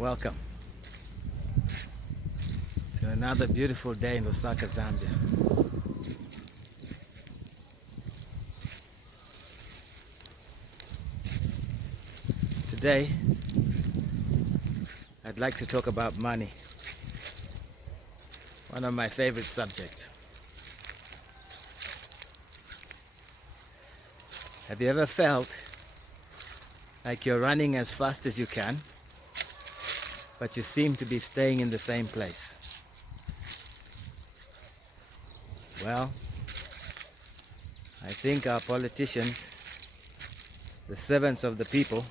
Welcome to another beautiful day in Lusaka, Zambia. Today, I'd like to talk about money, one of my favorite subjects. Have you ever felt like you're running as fast as you can, but you seem to be staying in the same place? Well, I think our politicians, the servants of the people,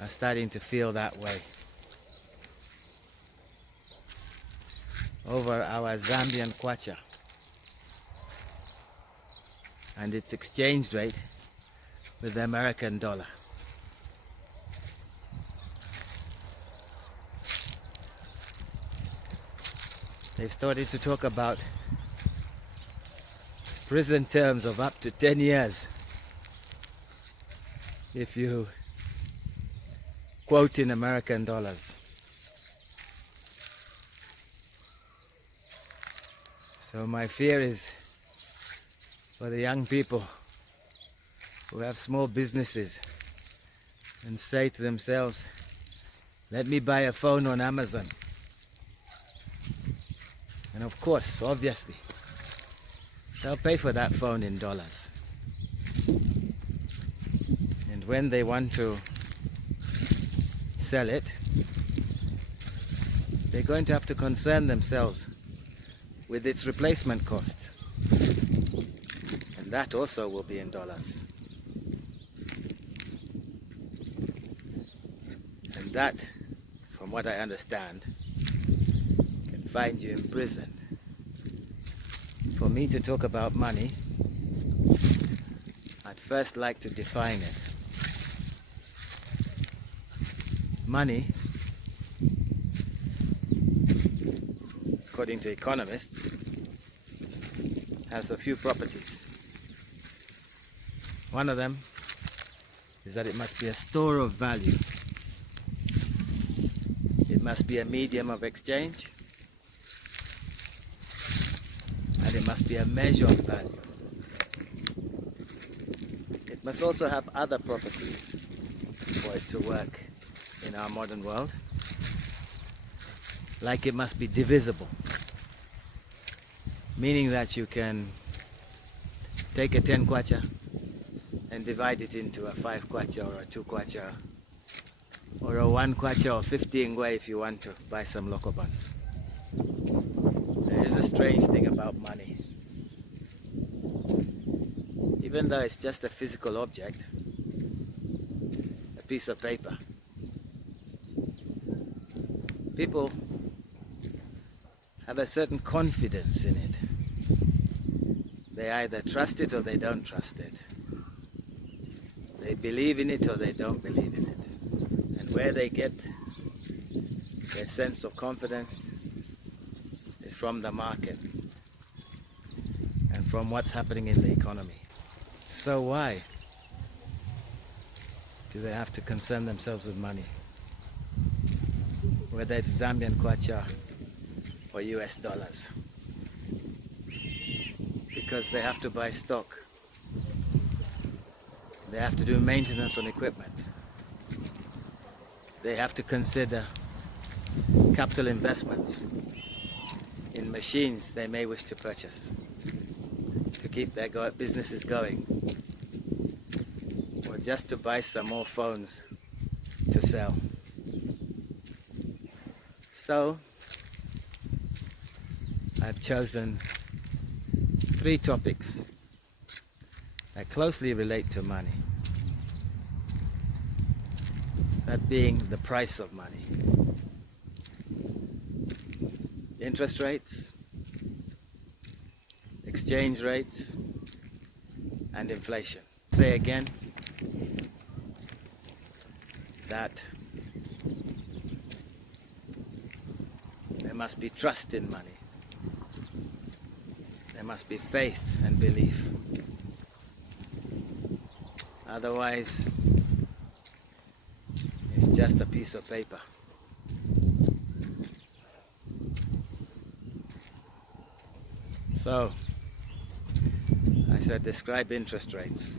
are starting to feel that way. Over our Zambian Kwacha and its exchange rate with the American dollar. They've started to talk about prison terms of up to 10 years if you quote in American dollars. So my fear is for the young people who have small businesses and say to themselves, let me buy a phone on Amazon. And of course, obviously, they'll pay for that phone in dollars. And when they want to sell it, they're going to have to concern themselves with its replacement cost. And that also will be in dollars. And that, from what I understand, can find you in prison. For me to talk about money, I'd first like to define it. Money, according to economists, has a few properties. One of them is that it must be a store of value. It must be a medium of exchange, and it must be a measure of value. It must also have other properties for it to work in our modern world, like it must be divisible, meaning that you can take a 10 kwacha and divide it into a 5 kwacha or a 2 kwacha or a 1 kwacha or 50 ngwe if you want to buy some local buns. There is a strange thing about money. Even though it's just a physical object, a piece of paper, people have a certain confidence in it. They either trust it or they don't trust it. They believe in it or they don't believe in it. And where they get their sense of confidence is from the market and from what's happening in the economy. So why do they have to concern themselves with money? Whether it's Zambian Kwacha or US dollars. Because they have to buy stock. They have to do maintenance on equipment. They have to consider capital investments in machines they may wish to purchase to keep their businesses going, or just to buy some more phones to sell. So I've chosen 3 topics that closely relate to money. That being the price of money, interest rates, exchange rates, and inflation. Say again that there must be trust in money. There must be faith and belief. Otherwise, it's just a piece of paper. So I should describe interest rates.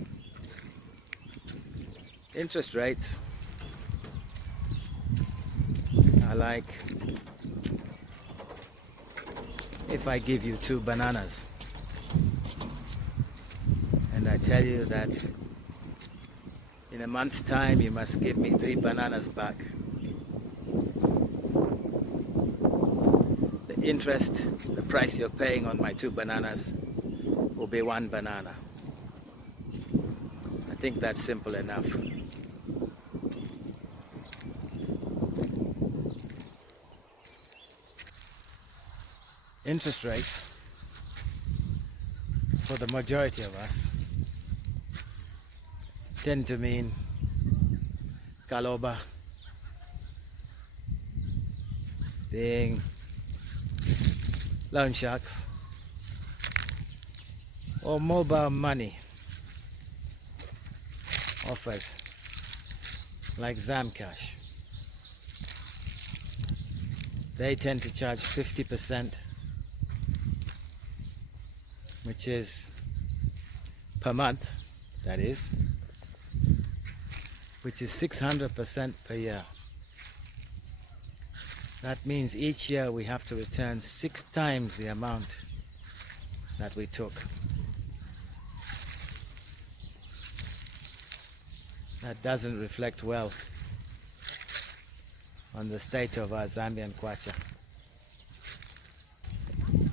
Interest rates are like if I give you 2 bananas and I tell you that in a month's time you must give me 3 bananas back. The interest, the price you're paying on my 2 bananas will be 1 banana. I think that's simple enough. Interest rates, for the majority of us, tend to mean kaloba, being loan sharks, or mobile money offers like Zamcash. They tend to charge 50%, which is per month, that is, which is 600% per year. That means each year we have to return 6 times the amount that we took. That doesn't reflect well on the state of our Zambian Kwacha.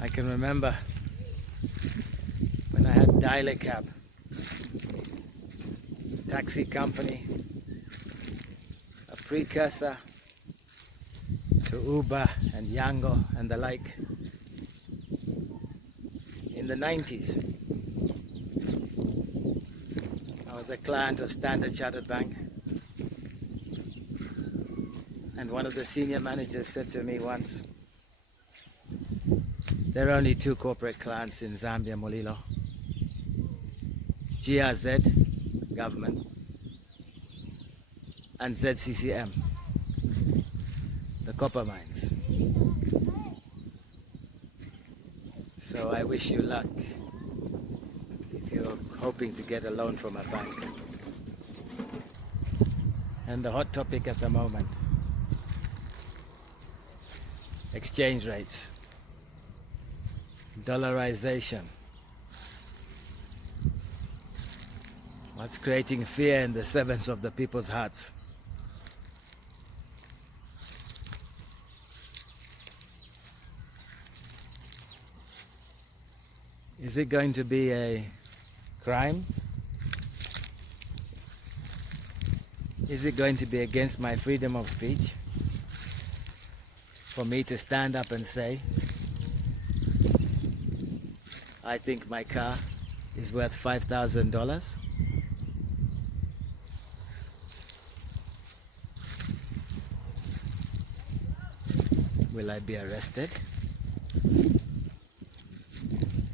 I can remember when I had Dialer Cab, taxi company, a precursor to Uber and Yango and the like, in the 90s. I was a client of Standard Chartered Bank, and one of the senior managers said to me once, there are only 2 corporate clients in Zambia, Molilo: GRZ, government, and ZCCM, the copper mines. So I wish you luck if you're hoping to get a loan from a bank. And the hot topic at the moment, exchange rates, dollarization. What's creating fear in the servants of the people's hearts? Is it going to be a crime? Is it going to be against my freedom of speech for me to stand up and say, I think my car is worth $5,000? Will I be arrested?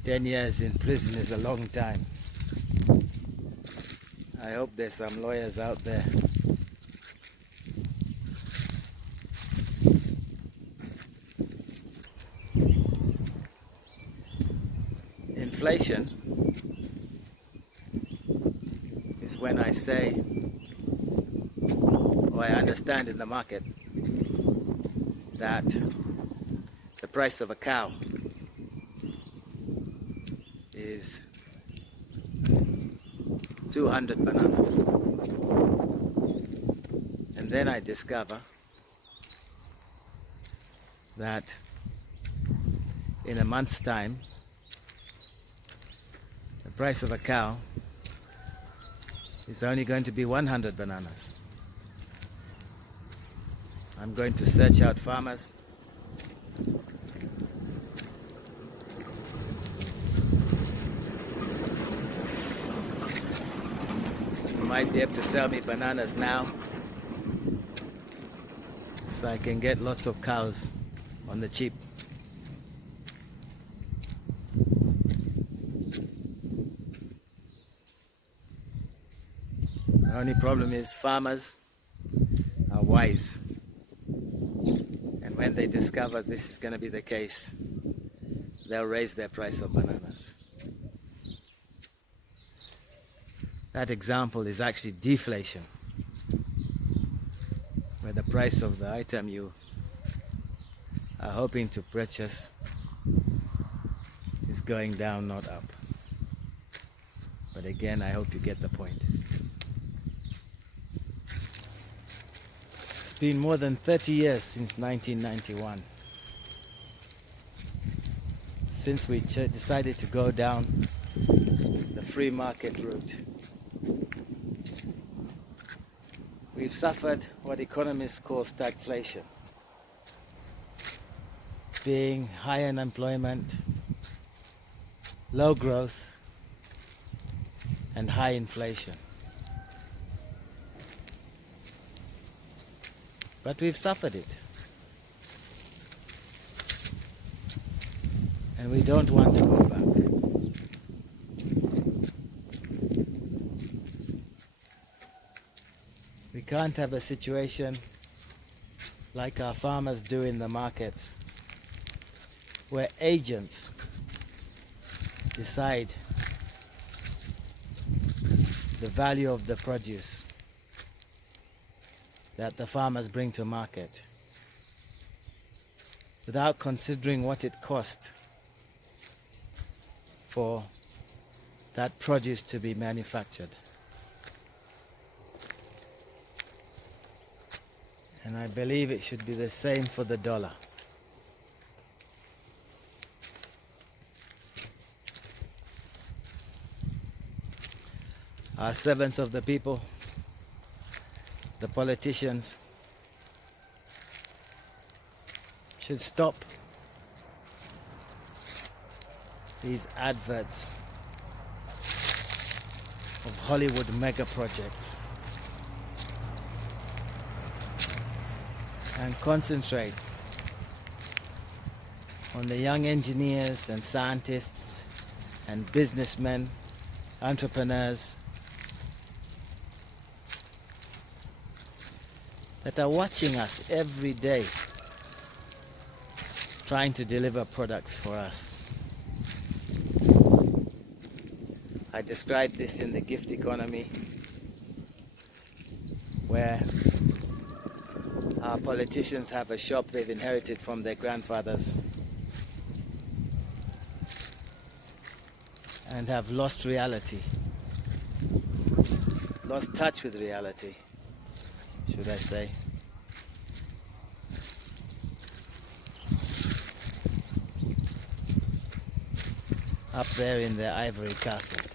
10 years in prison is a long time. I hope there's some lawyers out there. Inflation is when I say, or I understand in the market, that the price of a cow is 200 bananas. And then I discover that in a month's time, the price of a cow is only going to be 100 bananas. I'm going to search out farmers who might be able to sell me bananas now, so I can get lots of cows on the cheap. The only problem is farmers are wise. And when they discover this is going to be the case, they'll raise their price of bananas. That example is actually deflation, where the price of the item you are hoping to purchase is going down, not up. But again, I hope you get the point. It's been more than 30 years since 1991, since we decided to go down the free market route. We've suffered what economists call stagflation, being high unemployment, low growth, and high inflation. But we've suffered it. And we don't want to go back. We can't have a situation like our farmers do in the markets, where agents decide the value of the produce that the farmers bring to market without considering what it cost for that produce to be manufactured. And I believe it should be the same for the dollar. Our servants of the people, the politicians, should stop these adverts of Hollywood mega projects and concentrate on the young engineers and scientists and businessmen, entrepreneurs that are watching us every day, trying to deliver products for us. I described this in the gift economy, where our politicians have a shop they've inherited from their grandfathers and have lost reality, lost touch with reality, should I say. Up there in their ivory castles.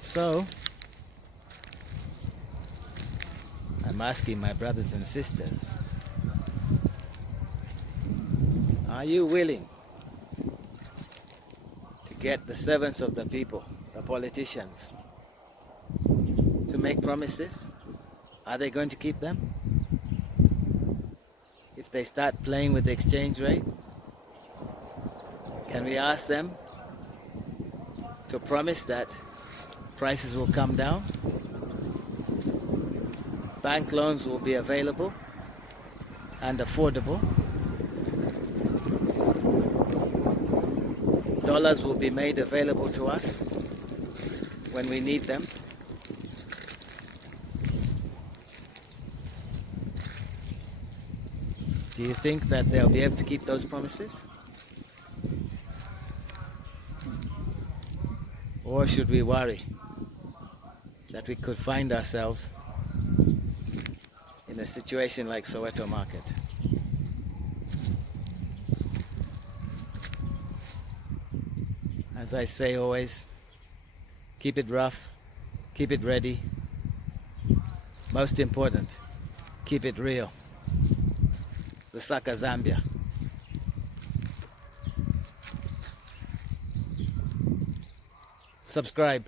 So, I'm asking my brothers and sisters, are you willing to get the servants of the people, the politicians, to make promises? Are they going to keep them? If they start playing with the exchange rate, can we ask them to promise that prices will come down, bank loans will be available and affordable, dollars will be made available to us when we need them? Do you think that they'll be able to keep those promises? Or should we worry that we could find ourselves in a situation like Soweto Market? As I say always, keep it rough, keep it ready. Most important, keep it real. real.Zambia. Subscribe.